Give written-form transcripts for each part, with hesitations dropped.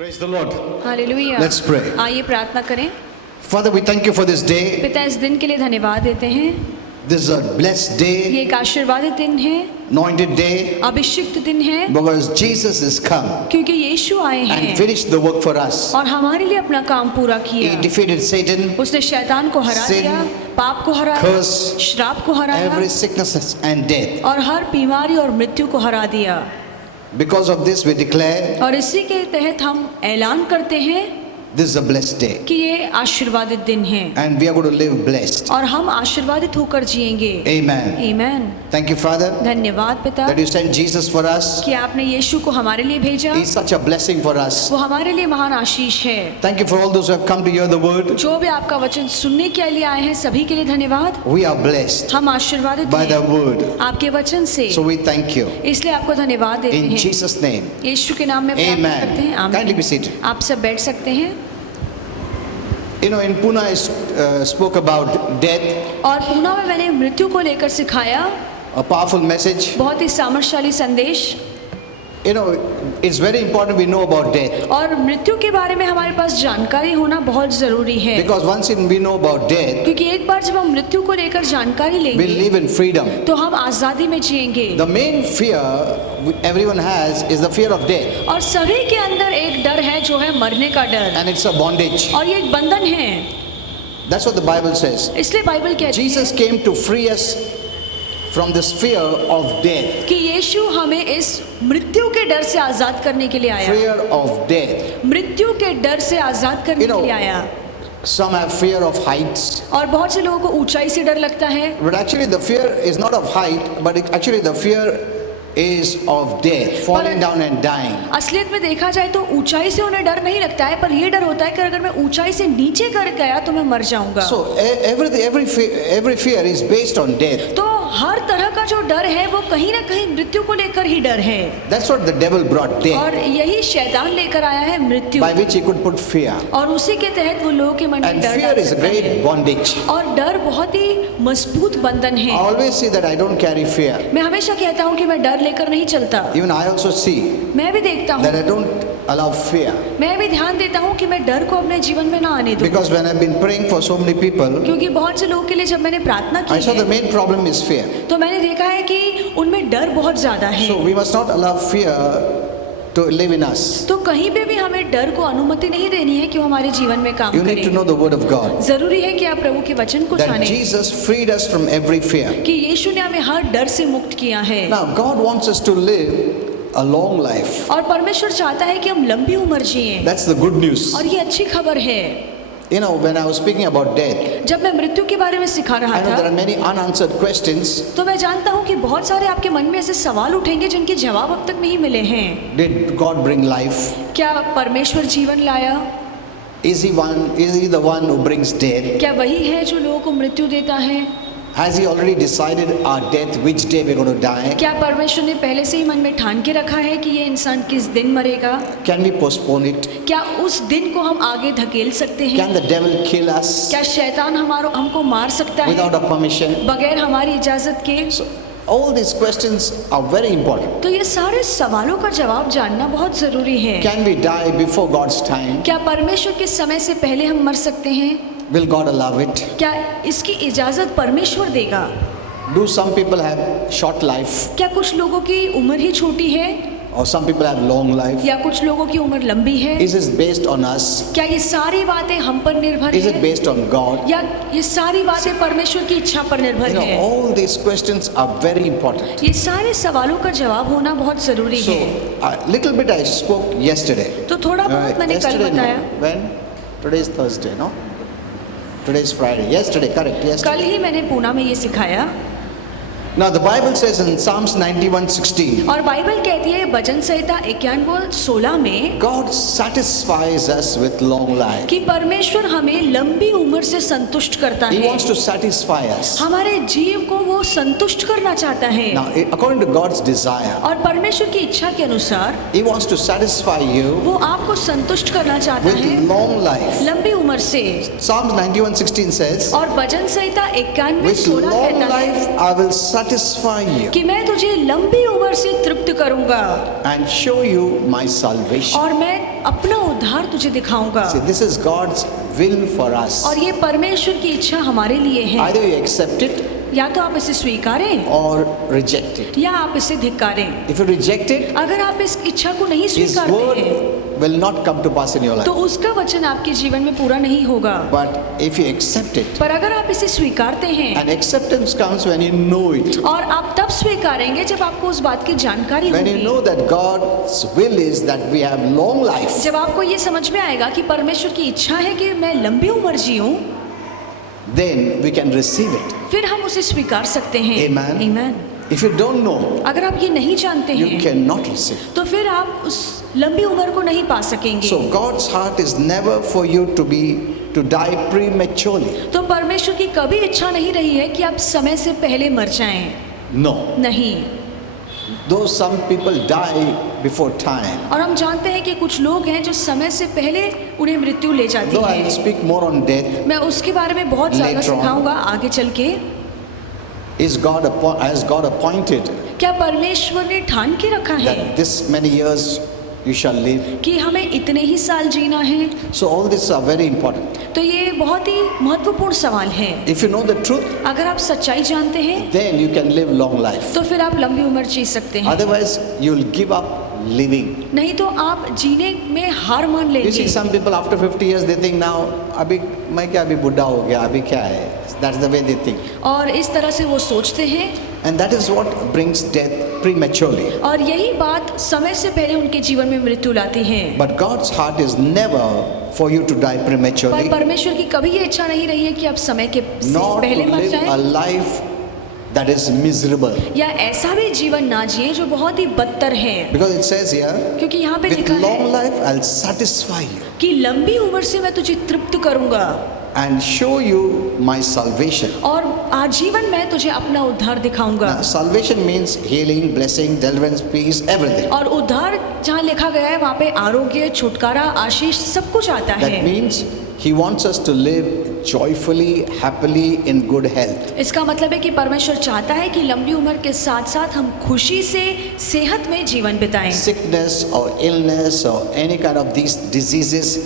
Praise the Lord. Hallelujah. Let's pray. आइए प्रार्थना करें। Father, we thank you for this day. पिता, इस दिन के लिए धन्यवाद देते हैं। This is a blessed day, ये एक आशीर्वादित दिन है, anointed day, अभिषिक्त दिन है, because Jesus has come क्योंकि यीशु आए and हैं finished the work for us. और हमारे लिए अपना काम पूरा He किया। defeated Satan, उसने शैतान को हरा sin, दिया, पाप को हराया, curse, श्राप को हराया every sickness and death. और हर बीमारी और मृत्यु को हरा दिया। Because of this, we declare और इसी के तहत हम ऐलान करते हैं this is a blessed day, कि ये आशीर्वादित दिन है and we are going to live blessed. और हम आशीर्वादित होकर जिएंगे। Amen. आमीन। Thank you, Father, धन्यवाद पिता that you sent Jesus for us. कि आपने यीशु को हमारे लिए भेजा। He's such a blessing for us. वो हमारे लिए महान आशीष है। Thank you for all those who have come to hear the word. जो भी आपका वचन सुनने के लिए आए हैं सभी के लिए धन्यवाद। We are blessed हम आशीर्वादित by the हैं word. आपके वचन से, So we thank you. इसलिए आपको धन्यवाद देते In हैं। Jesus' name. यीशु के नाम में प्रार्थना करते हैं। Amen. Kindly be आमीन। seated. आप सब बैठ सकते हैं। You know, in Pune, I spoke about death, और पूना में मैंने मृत्यु को लेकर सिखाया, a powerful message. बहुत ही सामर्थ्यशाली संदेश। You know, it's very important we know about death. और मृत्यु के बारे में हमारे पास जानकारी होना बहुत जरूरी है, Because once we know about death, क्योंकि एक बार जब हम मृत्यु को लेकर जानकारी we लेंगे live in freedom. तो हम आजादी में जिएंगे। The main fear everyone has is the fear of death. और सभी के अंदर एक डर है जो है मरने का डर, And it's a bondage. और ये एक बंधन है। That's what the Bible says. इसलिए बाइबल कहती है Jesus came to free us from this fear of death. कि यीशु हमें इस मृत्यु के डर से आजाद करने के लिए आया। Fear of death. मृत्यु के डर से आजाद करने You know, के लिए आया। Some have fear of heights. और बहुत से लोगों को ऊंचाई से डर लगता है, But actually the fear is not of height, but actually the fear is of death, falling down and dying. असलियत में देखा जाए तो ऊंचाई से उन्हें डर नहीं लगता है, पर ये डर होता है कि अगर मैं ऊंचाई से नीचे कर गया तो मैं मर जाऊंगा। So every fear is based on death. तो हर तरह का जो डर है वो कहीं ना कहीं मृत्यु को लेकर ही डर है, That's what the devil brought death, और यही शैतान लेकर आया है मृत्यु, by which he could put fear. और उसी के तहत वो लोगों के मन में And डर fear डाल is a सकता great है। bondage. और डर बहुत ही मजबूत बंधन I है। always say that I don't carry fear. मैं हमेशा कहता हूँ कि मैं डर लेकर नहीं चलता। Even I also see मैं भी देखता that I हूँ, don't allow fear. मैं भी ध्यान देता हूँ कि मैं डर को अपने जीवन में ना आने दूँ, Because when I've been praying for so many people, क्योंकि बहुत से लोगों के लिए जब मैंने प्रार्थना I की saw the है main problem is fear. तो मैंने देखा है कि उनमें डर बहुत ज्यादा है। So we must not allow fear to live in us. तो कहीं पे भी हमें डर को अनुमति नहीं देनी है कि वो हमारे जीवन में काम You need to करे। know the word of God. जरूरी है कि आप प्रभु के वचन को That जानें Jesus freed us from every fear. कि यीशु ने हमें हर डर से मुक्त किया है। Now God wants us to live a long life. और परमेश्वर चाहता है कि हम लंबी उम्र जिएं, That's the good news. और ये अच्छी खबर है। You know, when I was speaking about death, जब मैं मृत्यु के बारे में सिखा रहा I know there था are many unanswered questions. तो मैं जानता हूँ कि बहुत सारे आपके मन में ऐसे सवाल उठेंगे जिनके जवाब अब तक नहीं मिले हैं। Did God bring life? क्या परमेश्वर जीवन लाया? Is he the one who brings death? क्या वही है जो लोगों को मृत्यु देता है? Has he already decided our death, which day we're going to die? क्या परमेश्वर ने पहले से ही मन में ठान के रखा है कि ये इंसान किस दिन मरेगा? Can we postpone it? क्या उस दिन को हम आगे धकेल सकते हैं? Can the devil kill us क्या शैतान हमको मार सकता है without our permission? बगैर हमारी इजाजत के? So, all these questions are very important. तो ये सारे सवालों का जवाब जानना बहुत जरूरी है। Can we die before God's time? क्या परमेश्वर के समय से पहले हम मर सकते हैं? Will God allow it? क्या इसकी इजाजत परमेश्वर देगा? Do some people have short life क्या कुछ लोगों की उम्र ही छोटी है or some people have long life? या कुछ लोगों की उम्र लंबी है? Is this based on us? क्या ये सारी बातें हम पर निर्भर Is it है based on God? या ये सारी बातें परमेश्वर की इच्छा पर निर्भर You know, है? all these questions are very important. ये सारे सवालों का जवाब होना बहुत जरूरी So, है। a little bit I spoke yesterday. तो थोड़ा बहुत मैंने कल Yesterday, बताया। no. When? Today is Thursday, no? Today is Friday. Yesterday, correct. कल Yesterday. ही मैंने पूना में ये सिखाया। Now the Bible says in Psalms 91:16, और बाइबल कहती है भजन संहिता 91:16 में God satisfies us with long life. कि परमेश्वर हमें लंबी उम्र से संतुष्ट करता He है। wants to satisfy us. हमारे जीव को वो संतुष्ट करना चाहता है, Now, according to God's desire, और परमेश्वर की इच्छा के अनुसार He wants to satisfy you वो आपको संतुष्ट करना चाहता with है long life. लंबी उम्र से। Psalms 91:16 says, और भजन संहिता with 91:16 long कहता है life I will satisfy you कि मैं तुझे लंबी उम्र से तृप्त करूंगा and show you my salvation. और मैं अपना उद्धार तुझे दिखाऊंगा। See, this is God's will for us. और ये परमेश्वर की इच्छा हमारे लिए है। Either you accept it या तो आप इसे स्वीकारें or reject it. या आप इसे धिक्कारें। If you reject it, अगर आप इस इच्छा को नहीं His स्वीकारते word हैं will not come to pass in your तो life. उसका वचन आपके जीवन में पूरा नहीं होगा। But if you accept it, पर अगर आप इसे स्वीकारते हैं and acceptance comes when you know it. और आप तब स्वीकारेंगे जब आपको उस बात की जानकारी When you होगी, know that God's will is that we have long life, जब आपको ये समझ में आएगा कि परमेश्वर की इच्छा है कि मैं लंबी उम्र जीऊं, then we can receive it. फिर हम उसे स्वीकार सकते हैं। Amen. Amen. If you don't know, अगर आप ये नहीं जानते you हैं cannot receive. तो फिर आप उस लंबी उम्र को नहीं पा सकेंगे। So God's heart is never for you to die prematurely. तो परमेश्वर की कभी इच्छा नहीं रही है कि आप समय से पहले मर जाएं। No. नहीं। Though some people die before time. और हम जानते हैं कि कुछ लोग हैं जो समय से पहले उन्हें मृत्यु ले जाती Though I will है। speak more on death, मैं उसके बारे में बहुत ज़्यादा Later on. सिखाऊंगा आगे चल के। has God appointed क्या परमेश्वर ने ठान के रखा है that this many years you shall live. कि हमें इतने ही साल जीना है? So all these are very important. तो ये बहुत ही महत्वपूर्ण सवाल है। If you know the truth, अगर आप सच्चाई जानते हैं then you can live long life. तो फिर आप लंबी उम्र जी सकते हैं। Otherwise, you will give up living. नहीं तो आप जीने में हार मान You लेंगे। see, some people after 50 years they think now, अभी मैं क्या अभी बुढ़ा हो गया अभी क्या है? That's the way they think. और इस तरह से वो सोचते हैं And that is what brings death prematurely. और यही बात समय से पहले उनके जीवन में मृत्यु लाती है। But God's heart is never for you to die पर prematurely, परमेश्वर की कभी ये इच्छा नहीं रही है कि आप समय के से nor to पहले मर live a जाएं life that is miserable. या ऐसा भी जीवन ना जिए जो बहुत ही बदतर है। Because it says here, क्योंकि यहाँ पे with लिखा long है life I'll satisfy you कि लंबी उम्र से मैं तुझे तृप्त करूंगा and show you my salvation. और आजीवन मैं तुझे अपना उद्धार दिखाऊंगा। Now, salvation means healing, blessing, deliverance, peace, everything. और उद्धार जहाँ लिखा गया है वहाँ पे आरोग्य, छुटकारा, आशीष सब कुछ आता That है। means He wants us to live joyfully, happily, in good health. इसका मतलब है कि परमेश्वर चाहता है कि लंबी उम्र के साथ साथ हम खुशी से सेहत में जीवन बिताएं। Sickness or illness or any kind of these diseases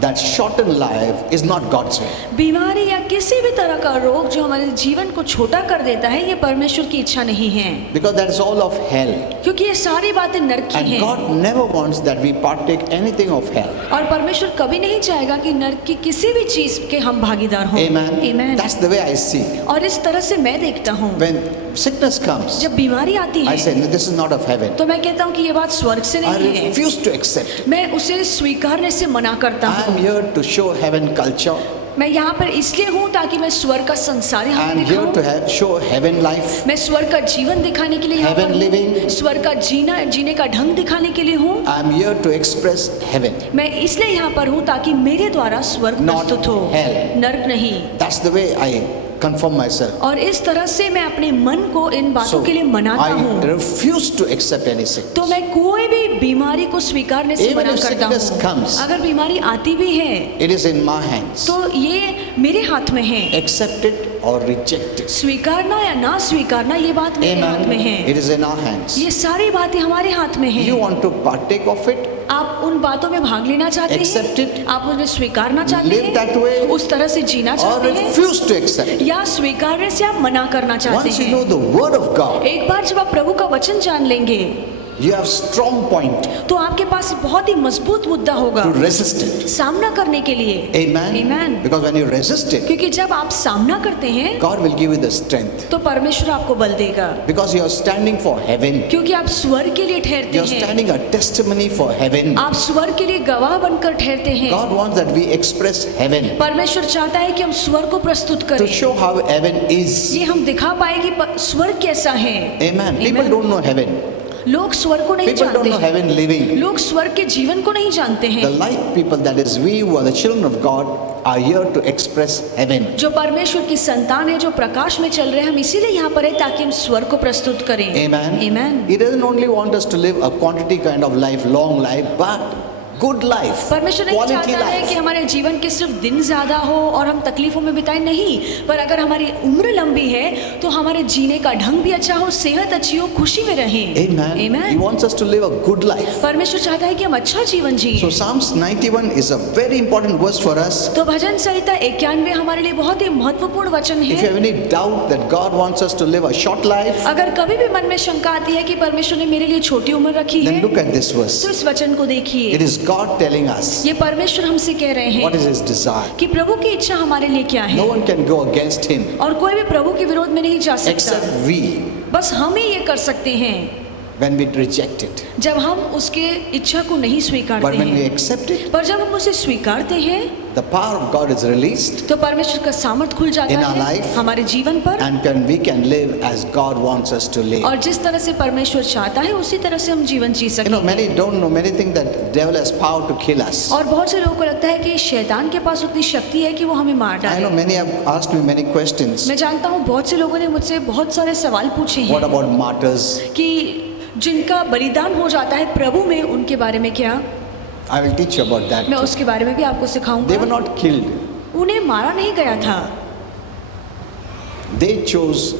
that shorten life is not God's way. बीमारी या किसी भी तरह का रोग जो हमारे जीवन को छोटा कर देता है ये परमेश्वर की इच्छा नहीं है, Because that's all of hell. क्योंकि ये सारी बातें नरक की And हैं। God never wants that we partake anything of hell. और परमेश्वर कभी नहीं चाहेगा कि नरक की किसी भी चीज के हम भागीदार हों। Amen. Amen. That's the way I see. और इस तरह से मैं देखता हूँ When sickness comes, जब बीमारी आती I है say, no, this is not of heaven. तो मैं कहता हूँ कि ये बात स्वर्ग से I नहीं है, refuse to accept. मैं उसे स्वीकारने से मना करता I am हूँ। here to show heaven culture. मैं यहाँ पर इसलिए हूँ ताकि मैं स्वर्ग का संसार I यहाँ am पे here to दिखाऊं। show heaven life. मैं स्वर्ग का जीवन दिखाने के लिए यहाँ Heaven पर living. हूँ। स्वर्ग का जीने का ढंग दिखाने के लिए हूँ। I am here to express heaven. मैं इसलिए यहाँ पर हूँ ताकि मेरे द्वारा स्वर्ग Not प्रस्तुत हो, hell. नर्क नहीं। That's the way I confirm myself. और इस तरह से मैं अपने मन को इन बातों के लिए मनाता I हूँ। refuse to accept any sickness. तो मैं कोई भी बीमारी को स्वीकारने से Even मना if करता sickness हूँ। comes, अगर बीमारी आती भी है It is in my hands. तो ये मेरे हाथ में है। Accept it or reject it. स्वीकारना या ना स्वीकारना ये बात मेरे हाथ में Amen. है। It is in our hands. ये सारी बातें हमारे हाथ में You है। want to partake of it? आप उन बातों में भाग लेना चाहते Accept हैं, it. आप उन्हें स्वीकारना चाहते Live that way. हैं, उस तरह से जीना Or चाहते हैं, refuse to accept? या स्वीकारने से आप मना करना चाहते Once you know हैं। the word of God, एक बार जब आप प्रभु का वचन जान लेंगे you have strong point तो आपके पास बहुत ही मजबूत मुद्दा होगा to resist it. सामना करने के लिए। Amen. Amen. Because when you resist it, क्योंकि जब आप सामना करते हैं God will give you the strength. तो परमेश्वर आपको बल देगा, Because you are standing for heaven. क्योंकि आप स्वर्ग के लिए ठहरते You are हैं, standing a testimony for heaven. आप स्वर्ग के लिए गवाह बनकर ठहरते हैं। God wants that we express heaven परमेश्वर चाहता है कि हम स्वर्ग को प्रस्तुत to करें, show how heaven is. ये हम दिखा पाए कि स्वर्ग कैसा है। Amen. People Amen. don't know heaven. लोग स्वर्ग को नहीं People don't जानते know हैं, heaven living. लोग स्वर्ग के जीवन को नहीं जानते The हैं। light people, that is we who are the children of God, are here to express heaven. जो परमेश्वर की संतान है, जो प्रकाश में चल रहे हैं, हम इसीलिए यहाँ पर है ताकि हम स्वर्ग को प्रस्तुत करें। Amen. Amen. He doesn't only want us to live a quantity kind of life, long life, but good life, परमेश्वर नहीं quality चाहता है कि life. हमारे जीवन के सिर्फ दिन ज्यादा हो और हम तकलीफों में बिताएं, नहीं, पर अगर हमारी उम्र लंबी है तो हमारे जीने का ढंग भी अच्छा हो, सेहत अच्छी हो, खुशी में रहें। Amen. He Amen। wants us to live a good life. परमेश्वर चाहता है कि हम अच्छा जीवन So जिए। Psalms 91 is a very important verse for us. तो भजन संहिता 91 हमारे लिए बहुत ही महत्वपूर्ण वचन If you है। have any doubt that God wants us to live a short life, अगर कभी भी मन में शंका आती है कि परमेश्वर ने मेरे लिए छोटी उम्र रखी then है, look at this तो verse. इस वचन को It देखिए। is God telling us ये परमेश्वर हमसे कह रहे what is हैं His desire. कि प्रभु की इच्छा हमारे लिए क्या No है, one can go against Him और कोई भी प्रभु के विरोध में नहीं जा except सकता, we बस हम ही ये कर सकते हैं when we reject it. जब हम उसके इच्छा को नहीं But स्वीकारते when we हैं। accept it, पर जब हम उसे स्वीकारते हैं the power of God is released तो परमेश्वर का सामर्थ्य खुल जाता In our है life, हमारे जीवन पर, and we can live as God wants us to live. और जिस तरह से परमेश्वर चाहता है उसी तरह से हम जीवन जी You know, सकते many हैं। don't know, many think that devil has power to kill us. और बहुत से लोगों को लगता है कि शैतान के पास उतनी शक्ति है कि वो हमें मार I know डाले। many have asked me many questions. मैं जानता हूँ बहुत से लोगों ने मुझसे बहुत सारे सवाल पूछे What हैं about martyrs? कि जिनका बलिदान हो जाता है प्रभु में, उनके बारे में क्या? I will teach you about that. मैं उसके बारे में भी आपको They were सिखाऊंगा। not killed. उन्हें मारा नहीं गया था, They chose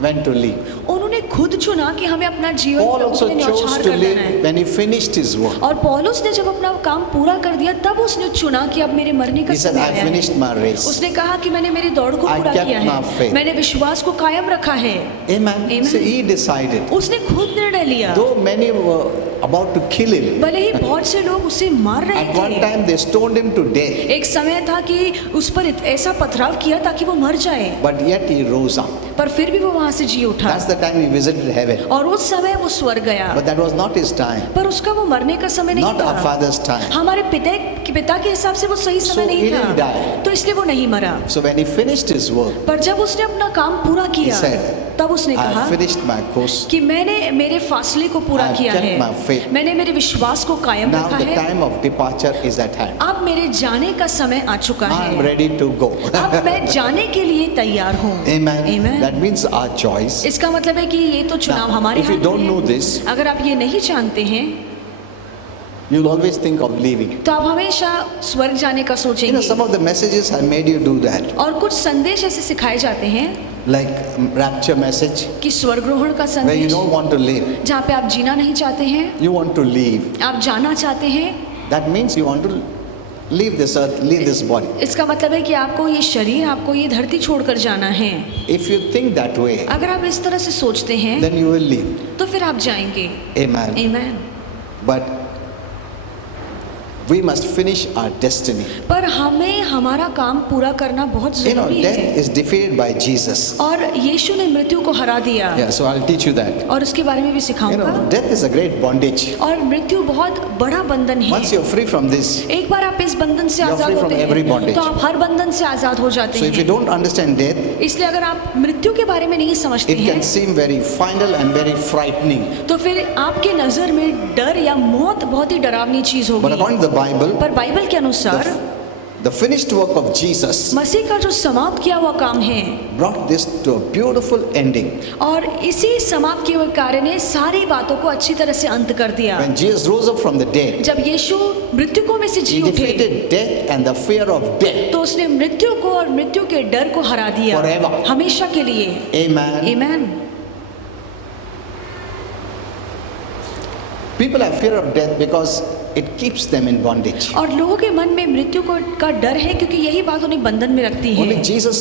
when to leave. उन्होंने खुद चुना कि हमें अपना जीवन Paul प्रभु also के लिए chose न्यौछावर to कर देना live है। when he finished his work. और पौलुस ने जब अपना काम पूरा कर दिया तब उसने चुना कि अब मेरे मरने का He said, समय I आया है। finished my race. उसने कहा कि मैंने मेरी दौड़ को I पूरा kept किया my है, faith. मैंने विश्वास को कायम रखा है। Amen. Amen. So he decided. उसने खुद निर्णय लिया। Though many were about to kill him, भले ही बहुत से लोग उसे मार रहे at one थे, time they stoned him to death. एक समय था कि उस पर ऐसा पथराव किया ताकि वो मर जाए, But yet he rose up. पर फिर भी वो वहां से जी उठा That's the time he visited heaven. और उस समय वो स्वर्ग गया। But that was not his time. पर उसका वो मरने का समय नहीं Not our था। father's time. हमारे पिता के हिसाब से वो सही So समय he नहीं didn't था, die. तो इसलिए वो नहीं मरा। So when he finished his work, पर जब उसने अपना काम पूरा किया, said, तब उसने I कहा have finished my course. कि मैंने मेरे फासले को पूरा I have किया kept है, my faith. मैंने मेरे विश्वास को कायम Now रखा the है, time of departure is at hand. अब मेरे जाने का समय आ चुका I am है, ready to go. अब मैं जाने के लिए तैयार हूँ। Amen. Amen। That means our choice. इसका मतलब है कि ये तो चुनाव Now, हमारे if you हाथ don't में know है। this, अगर आप ये नहीं जानते हैं you'll always think of leaving. तो आप हमेशा स्वर्ग जाने का You know, सोचेंगे। some of the messages have made you do that. और कुछ संदेश ऐसे सिखाए जाते हैं Like rapture message, कि स्वर्गरोहण का where you संदेश, don't want to live. जहाँ पे आप जीना नहीं चाहते हैं, You want to leave. आप जाना चाहते हैं। That means you want to leave this earth, leave this body. इसका मतलब है कि आपको ये शरीर, आपको ये धरती छोड़कर जाना है। If you think that way, अगर आप इस तरह से सोचते हैं then you will leave. तो फिर आप जाएंगे। Amen. आमीन। But we must finish our destiny. पर हमें हमारा काम पूरा करना बहुत You know, जरूरी death है, is defeated by Jesus. और यीशु ने मृत्यु को हरा दिया। Yeah, so I'll teach you that. और उसके बारे में भी You सिखाऊंगा। know, death is a great bondage. और मृत्यु बहुत बड़ा बंधन है। Once you're free from this, एक बार आप इस बंधन से You're आजाद free from होते every हैं bondage. तो आप हर बंधन से आजाद हो जाते so if you हैं। don't understand death, इसलिए अगर आप मृत्यु के बारे में नहीं समझते it हैं can seem very final and very frightening. तो फिर आपके नजर में डर या मौत बहुत ही डरावनी चीज But होगी। according to the Bible, पर बाइबल के अनुसार the finished work of Jesus मसीह का जो समाप्त किया हुआ काम है, brought this to a beautiful ending. और इसी समाप्त किए हुए कार्य ने सारी बातों को अच्छी तरह से अंत कर दिया। When Jesus rose up from the dead, जब यीशु मृत्युकों में से जी he उठे defeated death and the fear of death. तो उसने मृत्यु को और मृत्यु के डर को हरा दिया Forever. हमेशा के लिए। Amen. आमीन। People have fear of death because it keeps them in bondage. और लोगों के मन में मृत्यु का डर है क्योंकि यही बात उन्हें बंधन में रखती Only है। Jesus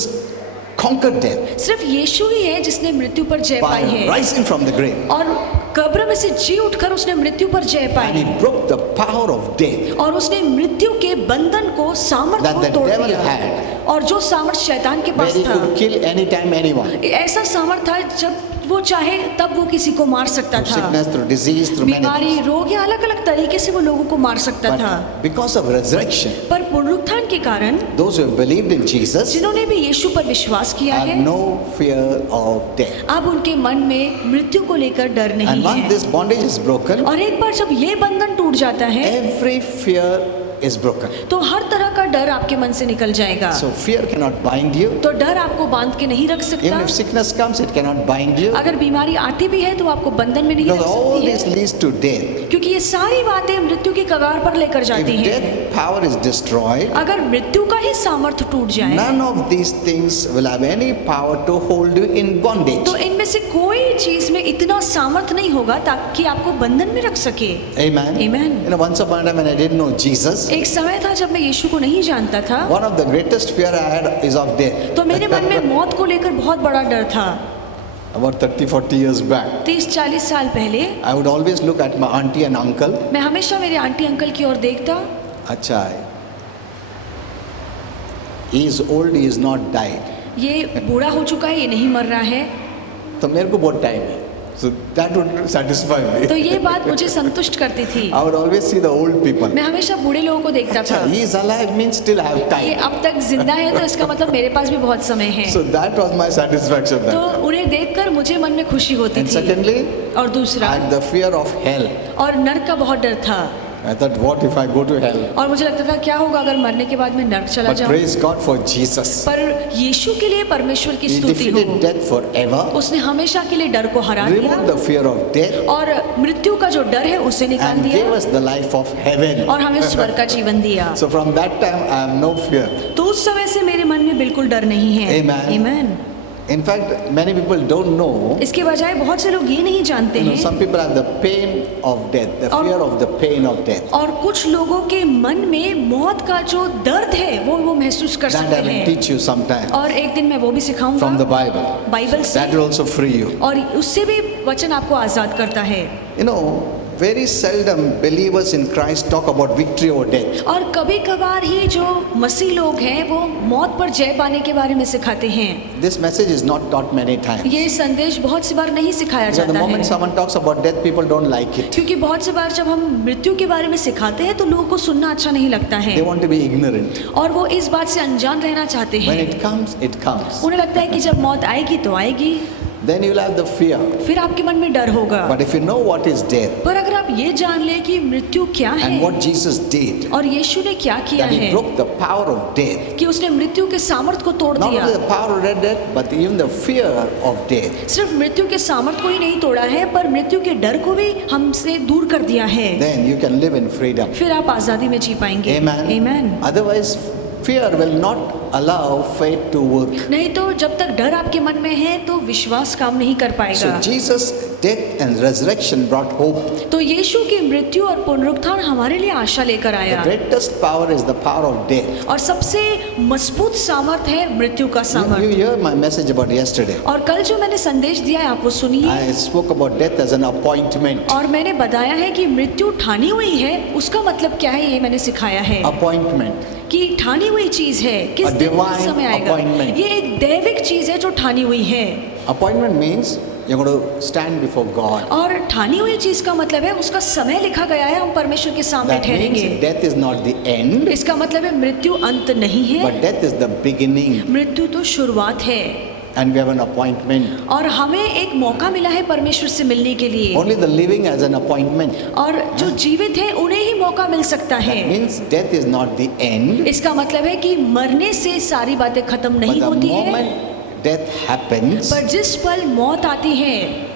conquered death सिर्फ यीशु ही है जिसने मृत्यु पर जय by पाई है, rising from the grave. और कब्र में से जी उठकर उसने मृत्यु पर जय And pi, he broke the power of death और उसने मृत्यु के बंधन को, सामर्थ्य that को the तोड़ devil दिया। had, और जो सामर्थ्य शैतान के where पास he था, could kill anytime anyone. ऐसा सामर्थ्य था जब वो चाहे तब वो किसी को मार सकता Through था। sickness, through disease, through many बीमारी, things. रोग या अलग अलग तरीके से वो लोगों को मार सकता था। But because of resurrection, पर पुनरुत्थान के कारण those who have believed in Jesus जिन्होंने भी यीशु पर विश्वास किया have है, no fear of death. अब उनके मन में मृत्यु को लेकर डर नहीं And once है। this bondage is broken, और एक बार जब ये बंधन टूट जाता है every fear is broken. तो हर तरह का डर आपके मन से निकल जाएगा। So fear cannot bind you. तो डर आपको बांध के नहीं रख सकता। Even if sickness comes, it cannot bind you. अगर बीमारी आती भी है तो आपको बंधन में नहीं Because रख all सकती this है, leads to death. क्योंकि ये ये सारी बातें मृत्यु की कगार पर लेकर जाती If हैं। death power is destroyed, अगर मृत्यु का ही सामर्थ्य टूट जाए none of these things will have any power to hold you in bondage. तो इनमें से कोई चीज में इतना सामर्थ्य नहीं होगा ताकि आपको बंधन में रख सके। Amen. Amen. You know, once upon a time when I didn't know Jesus, एक समय था जब मैं यीशु को नहीं जानता था, one of the greatest fear I had is of death. तो मेरे मन में मौत को लेकर बहुत बड़ा डर था। About 30-40 years back, 30-40 साल पहले I would always look at my auntie and uncle. मैं हमेशा मेरे आंटी अंकल की ओर देखता, अच्छा है, he is old, he is not died. ये बूढ़ा हो चुका है, ये नहीं मर रहा है। तो मेरे को बहुत टाइम है. So that would satisfy me. तो ये बात मुझे संतुष्ट करती थी। I would always see the old people. मैं हमेशा बूढ़े लोगों को देखता अच्छा, था। he is alive means still have ये time. अब तक जिंदा है तो इसका मतलब मेरे पास भी बहुत समय है। So that was my satisfaction तो then. उन्हें देखकर मुझे मन में खुशी होती And थी। secondly, और दूसरा, I had the fear of hell. और नर्क का बहुत डर था। I thought, what if I go to hell? और मुझे लगता था क्या होगा अगर मरने के बाद मैं नर्क चला But जाऊं। praise God for Jesus. पर यीशु के लिए परमेश्वर की He स्तुति हो। defeated death forever, उसने हमेशा के लिए डर को हरा दिया removed the fear of death, और मृत्यु का जो डर है उसे निकाल and gave दिया us the life of heaven. और हमें स्वर्ग का जीवन दिया। So from that time, I have no fear. तो उस समय से मेरे मन में बिल्कुल डर नहीं है। Amen. Amen. In fact, many people don't know. इसके बजाय बहुत से लोग ये नहीं जानते You know, हैं some people have the pain of death, the और- fear of the pain of death. और कुछ लोगों के मन में मौत का जो दर्द है वो महसूस कर That सकते I will हैं। teach you sometime और एक दिन मैं वो भी from the सिखाऊंगा Bible. बाइबल से, That will also free you. और उससे भी वचन आपको आजाद करता है। You know, very seldom believers in Christ talk about victory over death. और कभी कभार ही जो मसीह लोग हैं वो मौत पर जय पाने के बारे में सिखाते हैं। This message is not taught many times. ये संदेश बहुत सी बार नहीं सिखाया Because the जाता moment है, someone talks about death, people don't like it. क्योंकि बहुत सी बार जब हम मृत्यु के बारे में सिखाते हैं तो लोगों को सुनना अच्छा नहीं लगता है They want to be ignorant. और वो इस बात से अनजान रहना चाहते When हैं। it comes, it comes. उन्हें लगता है कि जब मौत आएगी तो आएगी, Then you'll have the fear. फिर आपके मन में डर होगा। But if you know what is death पर अगर आप ये जान ले कि मृत्यु क्या and है what Jesus did, और यीशु ने क्या किया that he है broke the power of death, कि उसने मृत्यु के सामर्थ्य को तोड़ not दिया, only the power of death, but even the fear of death, सिर्फ मृत्यु के सामर्थ्य को ही नहीं तोड़ा है पर मृत्यु के डर को भी हमसे दूर कर दिया है, then you can live in freedom. फिर आप आजादी में जी पाएंगे। Amen. Amen. Otherwise, fear will not allow faith to work. नहीं तो जब तक डर आपके मन में है तो विश्वास काम नहीं कर So पाएगा। Jesus' death and resurrection brought hope. तो यीशु की मृत्यु और पुनरुत्थान हमारे लिए आशा लेकर The आया greatest power is the power of death. और सबसे मजबूत सामर्थ है मृत्यु का You सामर्थ। hear my message about yesterday. और कल जो मैंने संदेश दिया है आप वो सुनिए। I spoke about death as an appointment. और मैंने बताया है कि मृत्यु ठानी हुई है, उसका मतलब क्या है ये मैंने सिखाया है Appointment. कि ठानी हुई चीज है, किस A दिन किस divine समय आएगा। appointment. ये एक दैविक चीज है जो ठानी हुई है। Appointment means you're going to stand before God. और ठानी हुई चीज का मतलब है उसका समय लिखा गया है, हम परमेश्वर के सामने That means ठहरेंगे। death is not the end, इसका मतलब है मृत्यु अंत नहीं है, but death is the beginning. मृत्यु तो शुरुआत है। And we have an appointment. और हमें एक मौका मिला है परमेश्वर से मिलने के लिए, Only the living has an appointment. और जो जीवित है उन्हें ही मौका मिल सकता That है। means death is not the end, इसका मतलब है कि मरने से सारी बातें खत्म but नहीं the होती है, moment death happens, पर जिस पल मौत आती है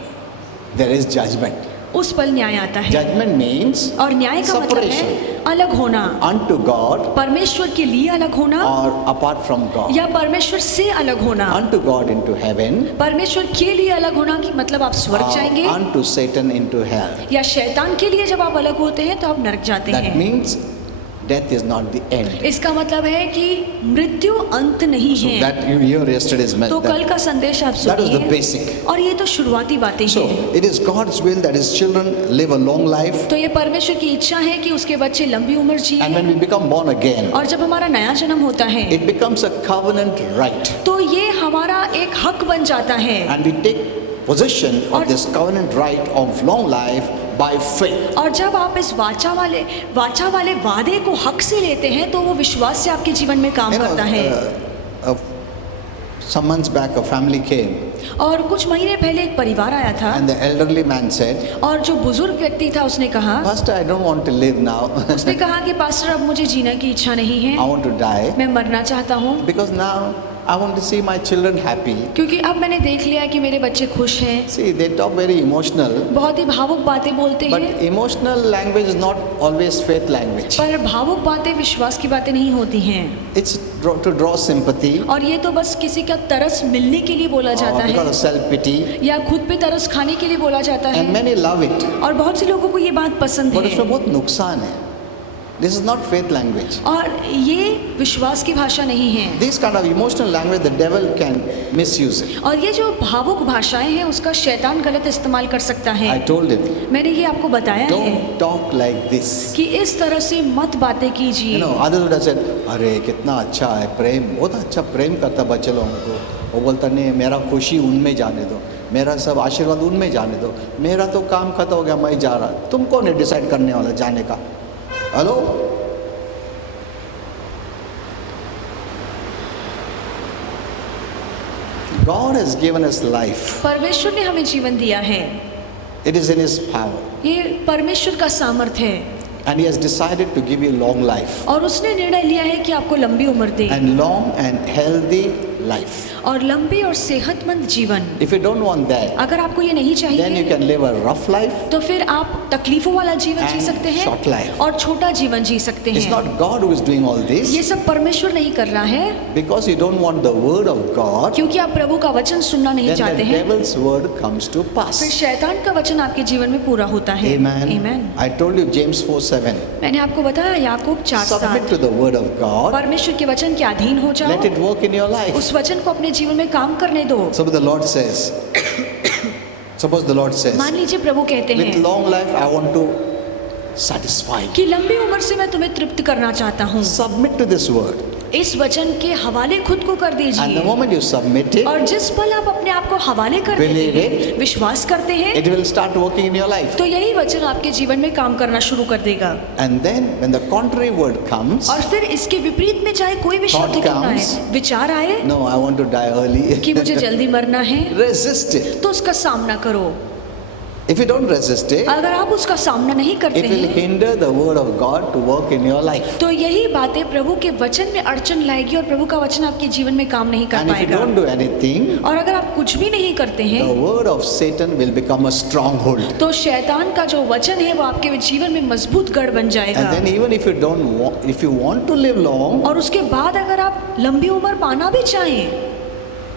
there is judgment. उस पल न्याय आता है। Judgment means और न्याय का मतलब है separation अलग होना, unto God परमेश्वर के लिए अलग होना or apart from God. या परमेश्वर से अलग होना। Unto God into heaven परमेश्वर के लिए अलग होना कि मतलब आप स्वर्ग or जाएंगे, unto Satan into hell. या शैतान के लिए जब आप अलग होते हैं तो आप नरक जाते That हैं। means death is not the end. इसका मतलब है कि मृत्यु अंत नहीं So है। that you hear yesterday's तो message. कल का संदेश आप That was the सुनिए, basic. और ये तो शुरुआती बातें So हैं। it is God's will that His children live a long life, तो ये परमेश्वर की इच्छा है कि उसके बच्चे लंबी उम्र and जिए, when we become born again, और जब हमारा नया जन्म होता है it becomes a covenant right, तो ये हमारा एक हक बन जाता है, and we take possession of और- this covenant right of long life by faith. और जब आप इस वाचा वाले वादे को हक से लेते हैं तो वो विश्वास से आपके जीवन में काम You know, करता है। some months back, a family came, और कुछ महीने पहले एक परिवार आया था, and the elderly man said, और जो बुजुर्ग व्यक्ति था उसने कहा "Pastor, I don't want to live now. उसने कहा कि पास्टर अब मुझे जीने की इच्छा नहीं है, I want to die मैं मरना चाहता हूँ, because now I want to see my children happy. क्योंकि अब मैंने देख लिया है कि मेरे बच्चे खुश हैं। See, they talk very emotional, बहुत ही भावुक बातें बोलते but हैं, emotional language is not always faith language. पर भावुक बातें विश्वास की बातें नहीं होती हैं। It's to draw sympathy और ये तो बस किसी का तरस मिलने के लिए बोला or जाता because है of self-pity, या खुद पे तरस खाने के लिए बोला जाता and है, many love it. और बहुत से लोगों को ये बात पसंद But इसमें है। बहुत नुकसान है. This is not faith language. और ये विश्वास की भाषा नहीं है। This kind of emotional language, the devil can misuse it. और ये जो भावुक भाषाएं हैं उसका शैतान गलत इस्तेमाल कर सकता है। I told him, मैंने ये आपको बताया है don't talk like this. कि इस तरह से मत बातें You कीजिए। know, others would have said, अरे कितना अच्छा है प्रेम, बहुत अच्छा प्रेम करता बच्चे लोगों को। वो बोलता नहीं, मेरा खुशी उनमें जाने दो, मेरा सब आशीर्वाद उनमें जाने दो, मेरा तो काम खत्म हो गया, मैं जा रहा। तुम कौन है डिसाइड करने वाला जाने का? Hello, God has given us life. परमेश्वर ने हमें जीवन दिया है, It is in His power. ये परमेश्वर का सामर्थ्य है, And He has decided to give you long life. और उसने निर्णय लिया है कि आपको लंबी उम्र दे And long and healthy life. और लंबी और सेहतमंद जीवन। If you don't want that, अगर आपको ये नहीं then you चाहिए can live a rough life. तो फिर आप तकलीफों वाला जीवन जी And सकते हैं short life. और छोटा जीवन जी सकते It's हैं। not God who is doing all ये this, सब परमेश्वर नहीं कर रहा है, because you don't want the word of God, क्योंकि आप प्रभु का वचन सुनना नहीं then चाहते the हैं, devil's word comes to फिर pass. शैतान का वचन आपके जीवन में पूरा होता है। Amen. Amen. I told you James 4:7. मैंने आपको बताया याकूब Submit 4:7, to the word of God. परमेश्वर के वचन के अधीन हो Let जाओ, it work in your life. उस वचन को अपने जीवन में काम करने दो। Suppose the Lord says, suppose the Lord says, मान लीजिए प्रभु कहते with हैं long life I want to satisfy. कि लंबी उम्र से मैं तुम्हें तृप्त करना चाहता हूँ, Submit to this word. इस वचन के हवाले खुद को कर And the दीजिए। moment you submit it, और जिस पल आप अपने आप को हवाले कर Believe देते हैं, विश्वास करते हैं, it will start working in your life. तो यही वचन आपके जीवन में काम करना शुरू कर देगा। And then when the contrary word comes, और फिर इसके विपरीत में चाहे कोई भी शब्द Thought क्यों ना comes. आए, विचार आए no, I want to die early. कि मुझे जल्दी मरना है, Resist it. तो उसका सामना करो। If you don't resist it, अगर आप उसका सामना नहीं करते it will हैं hinder the word of God to work in your life. तो यही बातें प्रभु के वचन में अड़चन लाएगी और प्रभु का वचन आपके जीवन में काम नहीं कर And if you पाएगा। don't do anything, और अगर आप कुछ भी नहीं करते हैं the word of Satan will become a stronghold. तो शैतान का जो वचन है वो आपके जीवन में मजबूत गढ़ बन जाएगा। And then even if you don't want, if you want to live long, और उसके बाद अगर आप लंबी उम्र पाना भी चाहें,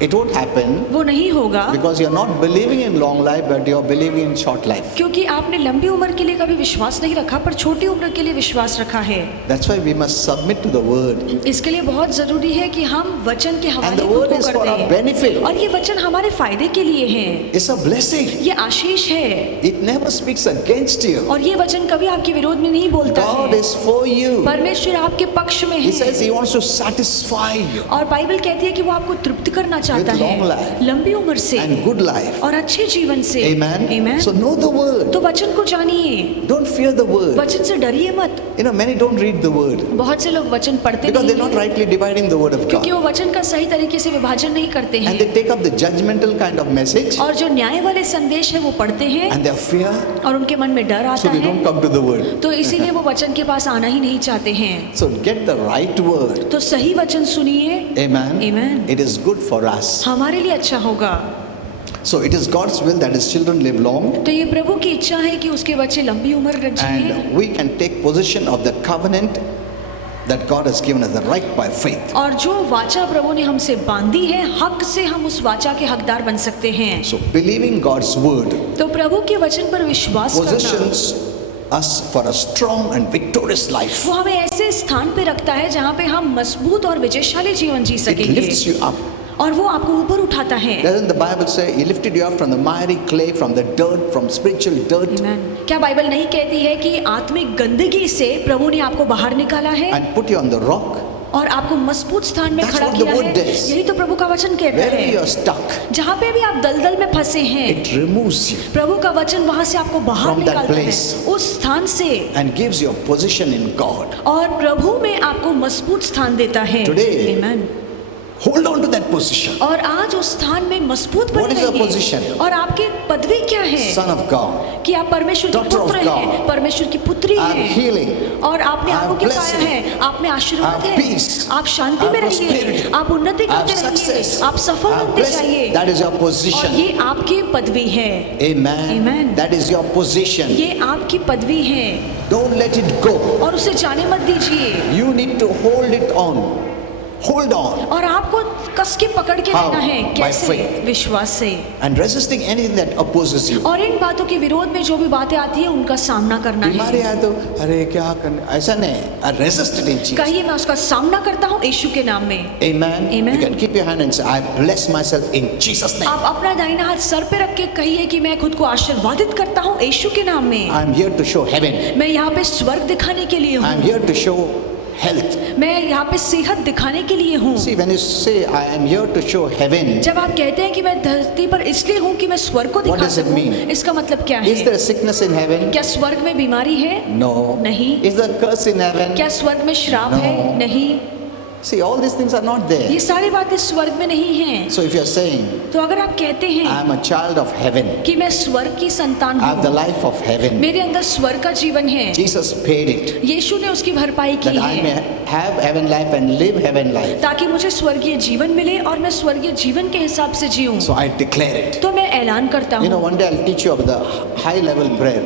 it won't happen वो नहीं होगा, because you're not believing in long life, but you're believing in short life. क्योंकि आपने लंबी उम्र के लिए कभी विश्वास नहीं रखा पर छोटी उम्र के लिए विश्वास रखा है। That's why we must submit to the word. इसके लिए बहुत जरूरी है कि हम वचन के And हवाले the खुद word को is कर for our दें। benefit. और ये वचन हमारे फायदे के लिए है, It's a blessing. ये आशीष है, It never speaks against you. और ये वचन कभी आपके विरोध में नहीं बोलता God है। is for you. परमेश्वर आपके पक्ष में He says है He wants to satisfy you और बाइबल कहती है कि वो आपको तृप्त करना चाहता With long है life. लंबी उम्र से and good life. और अच्छे जीवन से। Amen. Amen. So know the word. तो वचन को जानिए, Don't fear the word. वचन से डरिए मत। You know, many don't read the word बहुत से लोग वचन पढ़ते because नहीं they're not हैं, rightly dividing the word of क्योंकि God. वो वचन का सही तरीके से विभाजन नहीं करते And हैं they take up the judgmental kind of message और जो न्याय वाले संदेश है वो पढ़ते हैं and they fear, और उनके मन में डर so आता they है, don't come to the word. तो इसीलिए वो वचन के पास आना ही नहीं चाहते हैं। So get the right word. तो सही वचन सुनिए, Amen. Amen. It is good for us. हमारे लिए अच्छा होगा। So it is God's will that His children live long, तो ये प्रभु की इच्छा है कि उसके बच्चे लंबी उम्र जिए and we can take possession of the covenant that God has given us the right by faith. और जो वाचा प्रभु ने हमसे बांधी है, हक से हम उस वाचा के हकदार बन सकते हैं। So believing God's word तो प्रभु के वचन पर विश्वास करना positions us for a strong and victorious life. वो हमें ऐसे स्थान पे रखता है जहाँ पे हम मजबूत और विजयशाली जीवन जी It सकेंगे lifts you up. और वो आपको ऊपर उठाता है। Doesn't the Bible say He lifted you up from the miry clay, from the dirt, from spiritual dirt, Amen. क्या बाइबल नहीं कहती है कि आत्मिक गंदगी से प्रभु ने आपको बाहर निकाला है and put you on the rock और आपको मजबूत स्थान में That's खड़ा what the किया word है? does. यही तो प्रभु का वचन कहता wherever you है। are stuck? जहाँ पे भी आप दलदल में फंसे हैं, It removes you प्रभु का वचन वहां से आपको बाहर From that निकालता place. है उस स्थान से, and gives you a position in God. और प्रभु में आपको मजबूत स्थान देता है। Today, Amen. Hold on to that position. और आज उस स्थान में मजबूत What बने is your रहिए। position? और आपकी पदवी क्या है? Son of God, कि आप परमेश्वर के Daughter of पुत्र God. हैं, परमेश्वर की पुत्री I'm हैं, healing, और और आपने I have आरोग्य पाया blessing. है, आप में आशीर्वाद I have है, peace. आप शांति I में have रहिए, prosperity. आप उन्नति I have करते रहिए, success. आप सफल I have बनते blessing. जाइए। That is your और position. ये आपकी पदवी है, Amen. Amen. That is your position. ये आपकी पदवी है, Don't let it go. और उसे जाने मत दीजिए। You need to hold it on. Hold on. और आपको कस के पकड़ के How? रहना है। By कैसे? faith. विश्वास से। And resisting anything that opposes you. और इन बातों के विरोध में जो भी बातें आती है उनका सामना करना बीमारी है। आए तो अरे क्या करना, ऐसा नहीं। I resisted in Jesus. कहिए मैं उसका सामना करता हूँ यीशु के नाम में। Amen. Amen. You can keep your hand and say, I bless myself in Jesus' name. आप अपना दाहिना हाथ सर पे रख के कहिए कि मैं खुद को आशीर्वादित करता हूँ यीशु के नाम में। I am here to show heaven. मैं यहाँ पे स्वर्ग दिखाने के लिए I am हूँ, here to show health. मैं यहाँ पे सेहत दिखाने के लिए हूँ। See, when you say, I am here to show heaven, जब आप कहते हैं कि मैं धरती पर इसलिए हूँ कि मैं स्वर्ग को What दिखा does it सकूँ, mean? इसका मतलब क्या is है? there sickness in heaven? क्या स्वर्ग में बीमारी है? No. नहीं। Is there curse in heaven? क्या स्वर्ग में श्राप No. है? नहीं। See, all these things are not there. ये सारी बातें स्वर्ग में नहीं हैं। So if you are saying, तो अगर आप कहते I हैं am a child of heaven, कि मैं स्वर्ग की संतान I have the हूँ, life of heaven, मेरे अंदर स्वर्ग का जीवन है, Jesus paid it, यीशु ने उसकी भरपाई की that I may है have heaven life and live heaven life. ताकि मुझे स्वर्गीय जीवन मिले और मैं स्वर्गीय जीवन के हिसाब से जीऊं। So I declare it. तो मैं ऐलान करता You know, हूँ। one day I'll teach you about the high level prayer,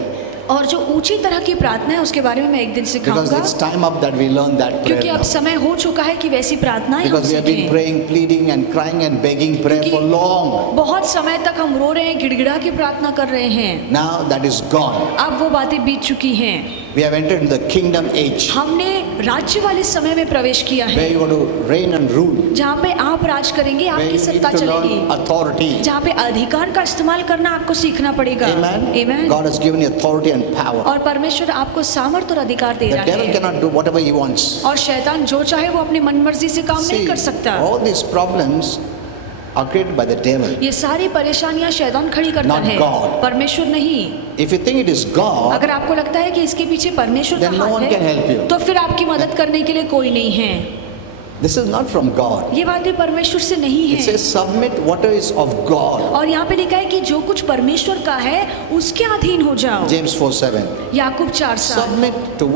और जो ऊंची तरह की प्रार्थना है उसके बारे में मैं एक दिन because सिखाऊंगा, it's time up that we learn that prayer क्योंकि अब now. समय हो चुका है कि वैसी प्रार्थनाएं हम Because we have been सीखें। praying, pleading and crying and begging prayer for long. बहुत समय तक हम रो रहे हैं, गिड़गिड़ा के प्रार्थना कर रहे हैं। Now that is gone. अब वो बातें बीत चुकी हैं। We have entered into the kingdom age, हमने राज्य वाले समय में प्रवेश किया where है, you want to reign and rule, जहाँ पे आप राज करेंगे, where आपकी you need सत्ता to चलेगी, learn authority. जहाँ पे अधिकार का इस्तेमाल करना आपको सीखना पड़ेगा। Amen. Amen. God has given you authority and power. और परमेश्वर आपको सामर्थ्य और अधिकार दे The रहा devil है, cannot do whatever he wants. और शैतान जो चाहे वो अपनी मनमर्जी से काम नहीं See, कर सकता। all these problems are created by the devil. ये सारी परेशानियां शैतान खड़ी करता Not है, God. परमेश्वर नहीं। If you think it is God, अगर आपको लगता है कि इसके पीछे परमेश्वर का then no one हाथ can help है, you. तो फिर आपकी मदद करने के लिए कोई नहीं है। This is not from God. ये बातें परमेश्वर से नहीं It है। says submit whatever is of God. और यहाँ पे लिखा है कि जो कुछ परमेश्वर का है उसके अधीन हो जाओ। James 4:7. Yakub 4:7। Submit to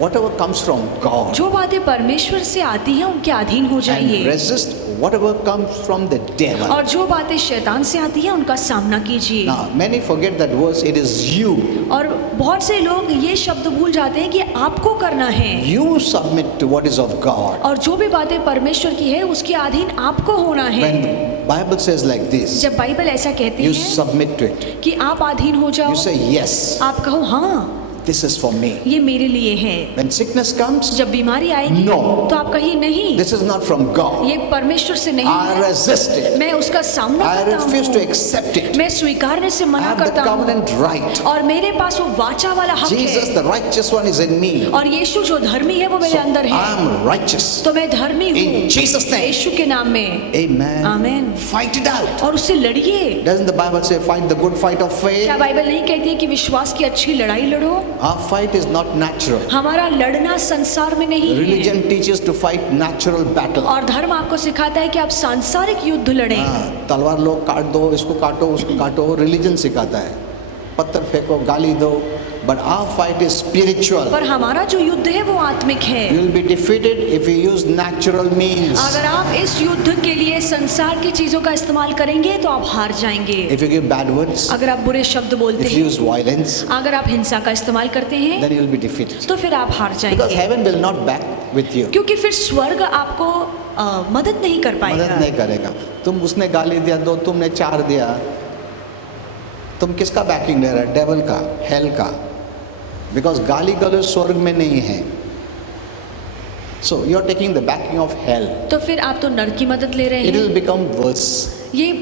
whatever comes from God. जो बातें परमेश्वर से आती हैं उनके अधीन हो And जाइए, resist whatever comes from the devil. और जो बातें शैतान से आती हैं उनका सामना कीजिए। Now, many forget that verse. It is you. और बहुत से लोग ये शब्द भूल जाते हैं कि आपको करना है, You submit to what is of God. और जो भी बातें परमेश्वर की है उसके अधीन आपको होना है। When the Bible says like this, जब बाइबल ऐसा कहती you है submit to it. कि आप अधीन हो जाओ, You say yes. आप कहो हाँ This is for me. ये मेरे लिए है। When sickness comes, जब बीमारी आएगी No. तो आप कहिए नहीं, this is not from God. ये परमेश्वर से नहीं I है, resist it. मैं उसका सामना I करता refuse to हूँ, accept it. मैं स्वीकारने से I मना have the करता हूँ, covenant right. और मेरे पास वो वाचा वाला हक Jesus, है, the righteous one, is in me. और यीशु जो धर्मी है वो मेरे So अंदर I है, am righteous. तो मैं धर्मी In हूँ Jesus' name. यीशु के नाम में। Amen. आमीन। Fight it out. और उससे लड़िए। Doesn't the Bible say fight the good fight of faith? क्या बाइबल नहीं कहती है कि विश्वास की अच्छी लड़ाई लड़ो? Our fight is not natural. हमारा लड़ना संसार में नहीं है, Religion teaches to fight natural battle. और धर्म आपको सिखाता है कि आप सांसारिक युद्ध लड़ें। हाँ, तलवार लो, काट दो, इसको काटो, उसको काटो, रिलीजन सिखाता है। पत्थर फेंको, गाली दो, but our fight is spiritual. पर हमारा जो युद्ध है वो आत्मिक है। You will be defeated if you use natural means. अगर आप इस युद्ध के लिए संसार की चीजों का इस्तेमाल करेंगे तो आप हार जाएंगे। If you give bad words, अगर आप बुरे शब्द बोलते if you हैं, use violence, अगर आप हिंसा का इस्तेमाल करते हैं, then you will be defeated. तो फिर आप हार Because जाएंगे, heaven will not back with you. क्योंकि फिर स्वर्ग आपको मदद नहीं कर मदद पाएगा। नहीं करेगा। तुम उसने गाली दिया, दो तुमने चार दिया, तुम किसका बैकिंग ले रहा है? डेविल का, हेल का। बिकॉज गाली गलौज स्वर्ग में नहीं है। So you are taking the backing of hell. तो फिर आप तो नरक की मदद ले रहे इट विल हैं। Become worse. ये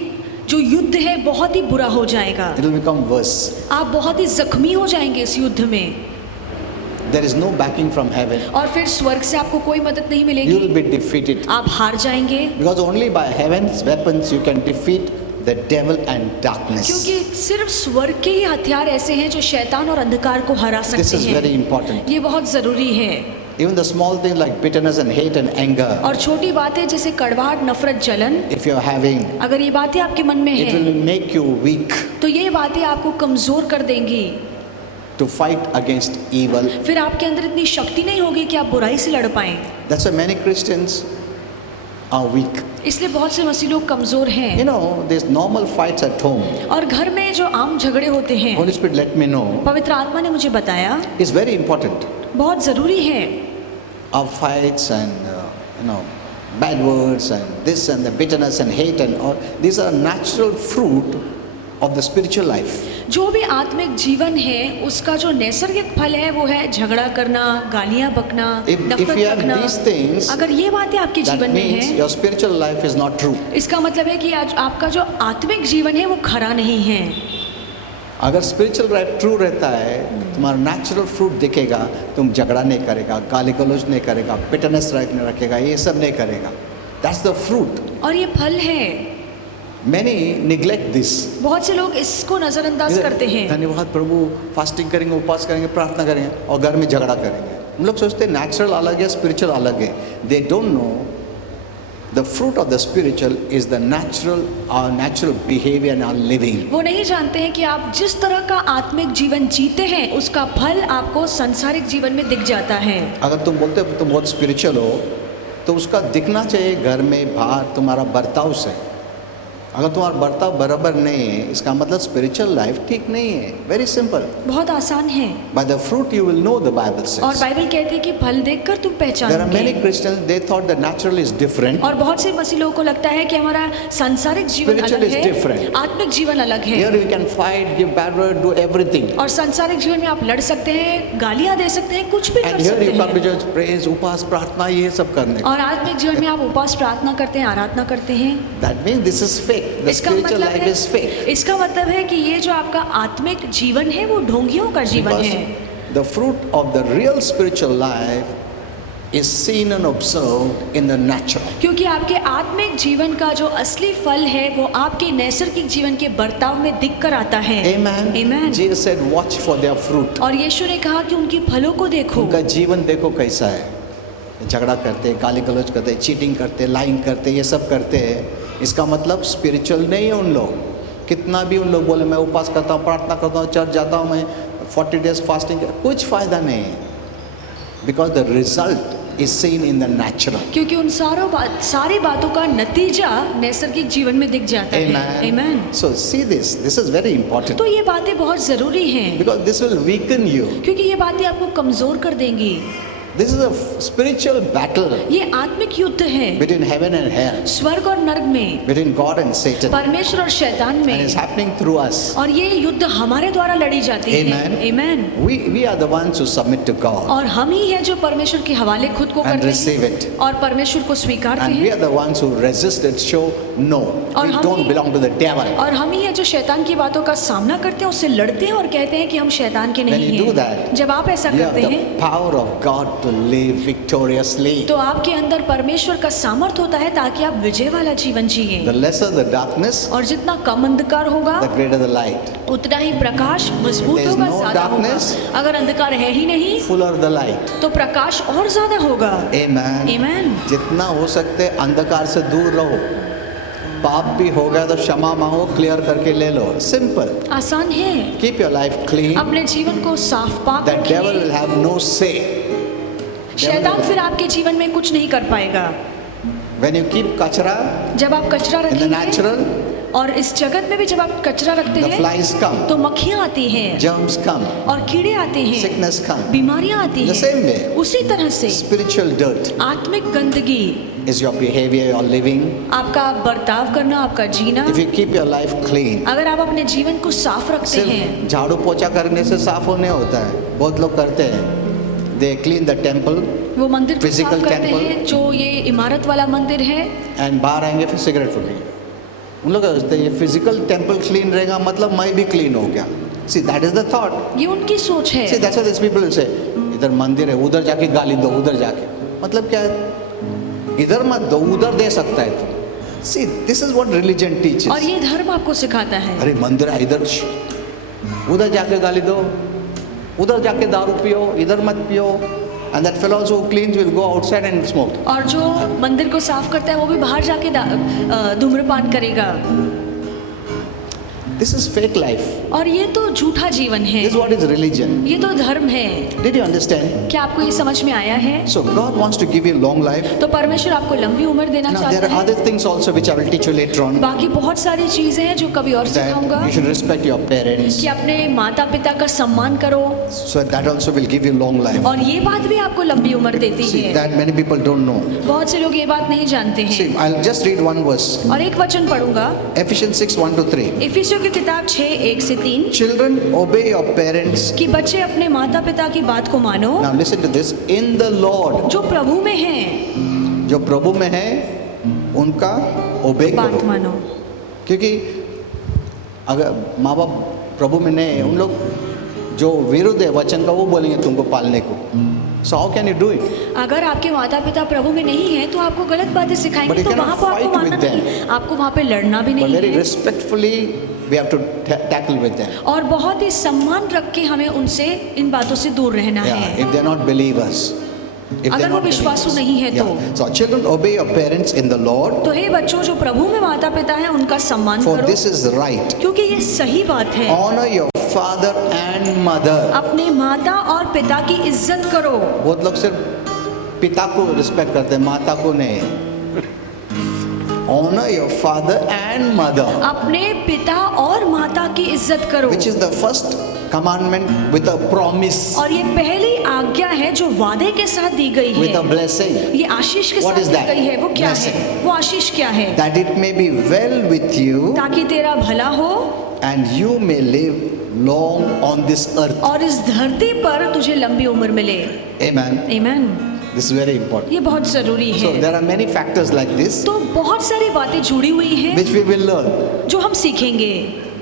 जो युद्ध है बहुत ही बुरा हो जाएगा, इट विल बिकम वर्स. आप बहुत ही जख्मी हो जाएंगे इस युद्ध में, there is no backing from heaven. और फिर स्वर्ग से आपको कोई मदद नहीं यू मिलेगी, विल बी डिफीटेड. आप हार जाएंगे। Because only by havens weapons you can defeat the devil and darkness. क्योंकि सिर्फ स्वर्ग के ही हथियार ऐसे हैं जो शैतान और अंधकार को हरा दिस सकते इज वेरी हैं। इंपॉर्टेंट. ये बहुत जरूरी है। Even the small things like bitterness and hate and anger, और छोटी बातें जैसे कड़वाहट, नफरत, जलन, if you are having, अगर ये बातें आपके मन में it हैं will make you weak. तो ये बातें आपको कमजोर कर देंगी। to fight against evil. फिर आपके अंदर इतनी शक्ति नहीं होगी कि आप बुराई से लड़ पाएं। That's why many Christians are weak. इसलिए बहुत से मसीह लोग कमजोर हैं। You know, there's normal fights at home. और घर में जो आम झगड़े होते हैं, Holy Spirit let me know. पवित्र आत्मा ने मुझे बताया, It's very important. बहुत जरूरी है। Our fights and bad words and this and the bitterness and hate and all, these are natural fruit of the spiritual life. जो भी आत्मिक जीवन है उसका जो नैसर्गिक फल है वो है झगड़ा करना, गालियां बकना, If नफरत you have रखना। these things, अगर ये बातें आपके that जीवन में means है, your spiritual life is not true. इसका मतलब है कि आज आपका जो आत्मिक जीवन है वो खरा नहीं है। अगर स्पिरिचुअल लाइफ ट्रू रहता है, तुम्हारा नेचुरल फ्रूट दिखेगा, तुम झगड़ा नहीं करेगा, गाली गलौज नहीं करेगा, बिटरनेस नहीं रखेगा, ये सब नहीं करेगा। That's the fruit. और ये फल है। Many neglect this. बहुत से लोग इसको नजरअंदाज करते हैं। धन्यवाद प्रभु, फास्टिंग करेंगे, उपवास करेंगे, प्रार्थना करेंगे और घर में झगड़ा करेंगे। हम लोग सोचते हैं नेचुरल अलग है, स्पिरिचुअल अलग है। They don't know the fruit of the spiritual is the natural behavior and our living. वो नहीं जानते हैं कि आप जिस तरह का आत्मिक जीवन जीते हैं उसका फल आपको सांसारिक जीवन में दिख जाता है। अगर तुम बोलते हो तुम बहुत स्पिरिचुअल हो तो उसका दिखना चाहिए घर में, बाहर, तुम्हारा बर्ताव से। अगर तुम्हारा बर्ताव बराबर नहीं है, इसका मतलब स्पिरिचुअल लाइफ ठीक नहीं है। Very simple. बहुत आसान है। By the fruit you will know, the Bible says. और बाइबल कहती है कि फल देखकर तुम There are पहचानोगे। many Christians, they thought the natural is different. और बहुत से मसीह लोगों को लगता है कि हमारा सांसारिक जीवन Spiritual अलग is है, different. आत्मिक जीवन अलग है। Here you can fight, give bad word, do everything. और सांसारिक जीवन में आप लड़ सकते हैं, गालियां दे सकते हैं, कुछ भी कर And here सकते you come to हैं। church, praise, उपास, प्रार्थना, ये सब करने। और आत्मिक जीवन में आप उपवास प्रार्थना करते हैं, आराधना करते हैं। That means this is fake. The इसका spiritual मतलब life है, is fake. इसका मतलब है कि ये जो आपका आत्मिक जीवन है वो ढोंगियों का जीवन Because है। the fruit of the real spiritual life is seen and observed in the natural. क्योंकि आपके आत्मिक जीवन का जो असली फल है वो आपके नैसर्गिक जीवन के बर्ताव में दिख कर आता है। Amen. Amen. Jesus said, watch for their fruit. और यीशु ने कहा कि उनकी फलों को देखो। उनका जीवन देखो कैसा है। झगड़ा करते, गाली गलौज करते, चीटिंग करते, लाइंग करते, ये सब करते हैं। इसका मतलब स्पिरिचुअल नहीं है उन लोग। कितना भी उन लोग बोले मैं उपवास करता हूँ, प्रार्थना करता हूँ, चर्च जाता हूँ, मैं 40 days फास्टिंग, कुछ फ़ायदा नहीं है। Because the result is seen in the natural. क्योंकि उन सारी बातों का नतीजा नैसर्गिक जीवन में दिख जाता है। Amen. So see this is very important. तो ये बातें बहुत जरूरी हैं। Because this will weaken you. क्योंकि ये बातें आपको कमजोर कर देंगी। This is a spiritual battle ये आत्मिक युद्ध है between heaven and hell, स्वर्ग और नर्क में, between God and Satan, परमेश्वर और शैतान and में। it's happening through us. और ये युद्ध हमारे द्वारा लड़ी जाती है। Amen. Amen. We are the ones who submit to God, और हम ही हैं जो परमेश्वर के हवाले खुद को And करते receive हैं it. और परमेश्वर को स्वीकारते and we हैं। are the ones who resist it. Show no, और we हम don't he- belong to the devil. और हम ही हैं जो शैतान की बातों का सामना करते हैं, उससे लड़ते हैं और कहते हैं कि हम शैतान के When नहीं you do हैं। that, जब आप ऐसा You have करते the हैं power of God to live victoriously. तो आपके अंदर परमेश्वर का सामर्थ होता है ताकि आप विजय वाला जीवन The जिए। lesser the darkness, और जितना कम अंधकार होगा the greater the light. उतना ही प्रकाश मजबूत There is होगा, no ज्यादा होगा। darkness, अगर अंधकार है ही नहीं Fuller the light. तो प्रकाश और ज्यादा होगा। Amen. Amen. जितना हो सकते अंधकार से दूर रहो। पाप भी हो गया तो क्षमा मांगो, क्लियर करके ले लो। सिंपल। आसान है। Keep your life clean. अपने जीवन को साफ पाक The devil रखिए। will have no say. शैतान फिर आपके जीवन में कुछ नहीं कर पाएगा। When you keep kachra जब आप कचरा in the रखेंगे natural, और इस जगत में भी जब आप कचरा रखते the हैं flies come, तो मक्खियाँ आती हैं germs come, और कीड़े आते हैं, sickness come. बीमारियाँ आती The same way. हैं। उसी तरह से Spiritual dirt आत्मिक गंदगी, is your behavior, your living. आपका बर्ताव करना, आपका जीना, If you keep your life clean, अगर आप अपने जीवन को साफ रखते हैं। सिर्फ झाड़ू पोछा करने से साफ होने होता है। बहुत लोग करते हैं। They clean the temple वो मंदिर को साफ Physical करते temple. हैं जो ये इमारत वाला मंदिर है, and बाहर आएंगे फिर सिगरेट फूकेंगे। उन लोग सोचते हैं ये फिजिकल टेम्पल क्लीन रहेगा मतलब मैं भी क्लीन हो गया। See, that is the thought. ये उनकी सोच है। See, that's what these people will say. इधर मंदिर है, उधर जाके गाली दो, उधर जाके। मतलब क्या है? इधर मत दो, उधर दे सकता है तू। See, this is what religion teaches. और ये धर्म आपको सिखाता है। अरे मंदिर है इधर, उधर जाके गाली दो, उधर जाके दारू पियो, इधर मत पियो। And that fellow who cleans will go outside and smoke. और जो मंदिर को साफ करता है वो भी बाहर जाके धूम्रपान करेगा। This is fake life. और ये तो झूठा जीवन है, This is what is religion. ये तो धर्म है। Did you understand? क्या आपको ये समझ में आया है? So God wants to give you long life. तो परमेश्वर आपको लंबी उम्र देना Now there चाहता are है। other things also which I will teach you later on. बाकी बहुत सारी चीजें हैं जो कभी और सिखाऊंगा, That you should respect your parents. कि अपने माता पिता का सम्मान करो, So that also will give you long life. और ये बात भी आपको लंबी उम्र देती See, है। that many people don't know. बहुत से लोग ये बात नहीं जानते See, हैं। I'll just read one verse. और एक वचन पढ़ूंगा, Ephesians 6:1-3. इफिसियों की किताब 6:1-3, Children, obey your parents. कि बच्चे अपने माता पिता की बात को मानो Now listen to this. In the Lord. जो प्रभु में हैं, जो प्रभु में है उनका ओबे बात करो, मानो। क्योंकि अगर माँ बाप प्रभु में नहीं है, उन लोग जो विरुद्ध है वचन का वो बोलेंगे तुमको पालने को। So how can you do it? अगर आपके माता पिता प्रभु में नहीं है तो आपको गलत बातें But सिखाएंगे, you तो cannot वहाँ पर आपको fight मानना with them. नहीं, आपको वहाँ पे लड़ना भी But नहीं very है, respectfully we have to tackle with them. और बहुत ही सम्मान रख के हमें उनसे इन बातों से दूर रहना Yeah, है। if they're not believers. If अगर they're वो not विश्वासु believers. नहीं है तो। Yeah. So children, obey your parents in the Lord, तो हे बच्चों, जो प्रभु में माता पिता हैं उनका सम्मान for करो, this is right. क्योंकि ये सही बात है। Honor your father and mother. अपने माता और पिता की इज्जत करो। बहुत लोग सिर्फ पिता को रिस्पेक्ट करते हैं, माता को नहीं। Honor your father and mother, अपने पिता और माता की इज्जत करो, which is the first commandment with a promise, और ये पहली आज्ञा है जो वादे के साथ दी गई with a है, blessing, ये आशीष के What साथ is दी that? गई है। वो क्या Blessing. है? वो आशीष क्या है? that it may be well with you ताकि तेरा भला हो and you may live long on this earth. और इस धरती पर तुझे लंबी उम्र मिले। Amen. आमीन। This is very important. ये बहुत जरूरी So है। there are many factors like this तो बहुत सारी बातें जुड़ी हुई हैं which we will learn. जो हम सीखेंगे,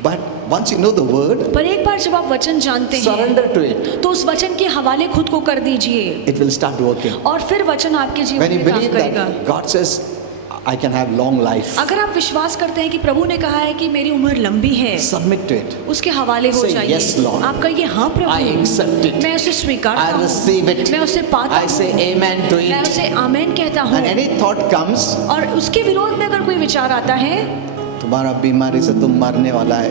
But once you know the word, पर एक बार जब आप वचन जानते हैं surrender to it. तो उस वचन के हवाले खुद को कर दीजिए, It will start working. और फिर वचन आपके जीवन When you में काम believe करेगा। that God says, I can have long life, अगर आप विश्वास करते हैं कि प्रभु ने कहा है कि मेरी उम्र लंबी है, submit to it. उसके हवाले हो Say, जाइए। "Yes, Lord. आप कहिए, हाँ I प्रभु, accept it. मैं उसे स्वीकारता I हूँ, receive it. मैं उसे पाता I say हूँ, amen to मैं it. उसे आमेन कहता हूँ। And any thought comes, और उसके विरोध में अगर कोई विचार आता है, तुम्हारा बीमारी से तुम मरने वाला है,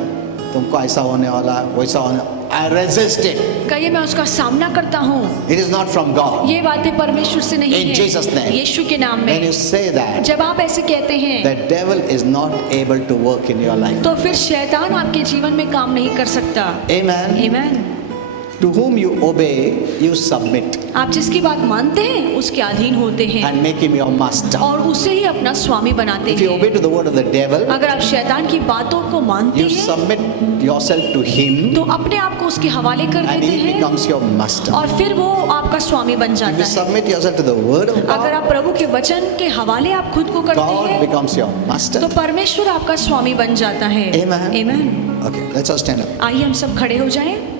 तुमको ऐसा होने वाला है, वैसा होने, I resist it. कहिए मैं उसका सामना करता हूँ। It is not from God. ये बातें परमेश्वर से नहीं In Jesus' है, name. यीशु के नाम When में। you say that, जब आप ऐसे कहते हैं, the devil is not able to work in your life. तो फिर शैतान आपके जीवन में काम नहीं कर सकता। Amen. आमीन। To whom you obey, you submit आप जिसकी बात मानते हैं उसके अधीन होते हैं and make him your master. और उसे ही अपना स्वामी बनाते If you हैं। obey to the word of the devil, अगर आप शैतान की बातों को मानते you हैं submit yourself to him तो अपने आप को उसके हवाले कर and देते he हैं becomes your master. और फिर वो आपका स्वामी बन If जाता you है। submit yourself to the word of अगर God, आप प्रभु के वचन के हवाले आप खुद को करते God हैं becomes your master. तो परमेश्वर आपका स्वामी बन जाता है। Amen. आमीन। Okay, let's all stand up. आइए हम सब खड़े हो जाएं।